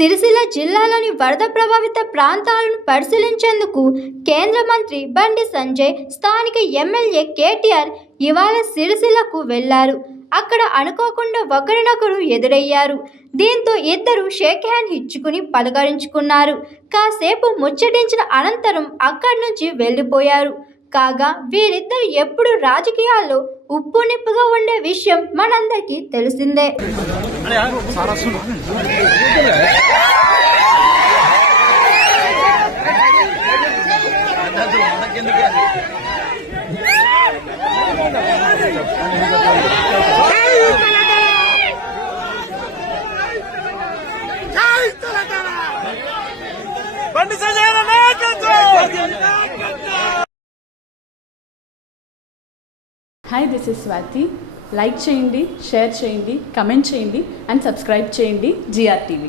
సిరిసిల్ల జిల్లాలోని వరద ప్రభావిత ప్రాంతాలను పరిశీలించేందుకు కేంద్ర మంత్రి బండి సంజయ్ స్థానిక ఎమ్మెల్యే కేటీఆర్ ఇవాళ సిరిసిల్లకు వెళ్లారు. అక్కడ అనుకోకుండా ఒకరినొకరు ఎదురయ్యారు. దీంతో ఇద్దరు షేక్ హ్యాండ్ ఇచ్చుకుని పలకరించుకున్నారు. కాసేపు ముచ్చటించిన అనంతరం అక్కడి నుంచి వెళ్లిపోయారు. కాగా వీరిద్దరు ఎప్పుడు రాజకీయాల్లో ఉప్పు నిప్పుగా ఉండే విషయం మనందరికీ తెలిసిందే. Hi, this is Swati. Like చేయండి, షేర్ చేయండి, కమెంట్ చేయండి అండ్ సబ్స్క్రైబ్ చేయండి GRTV.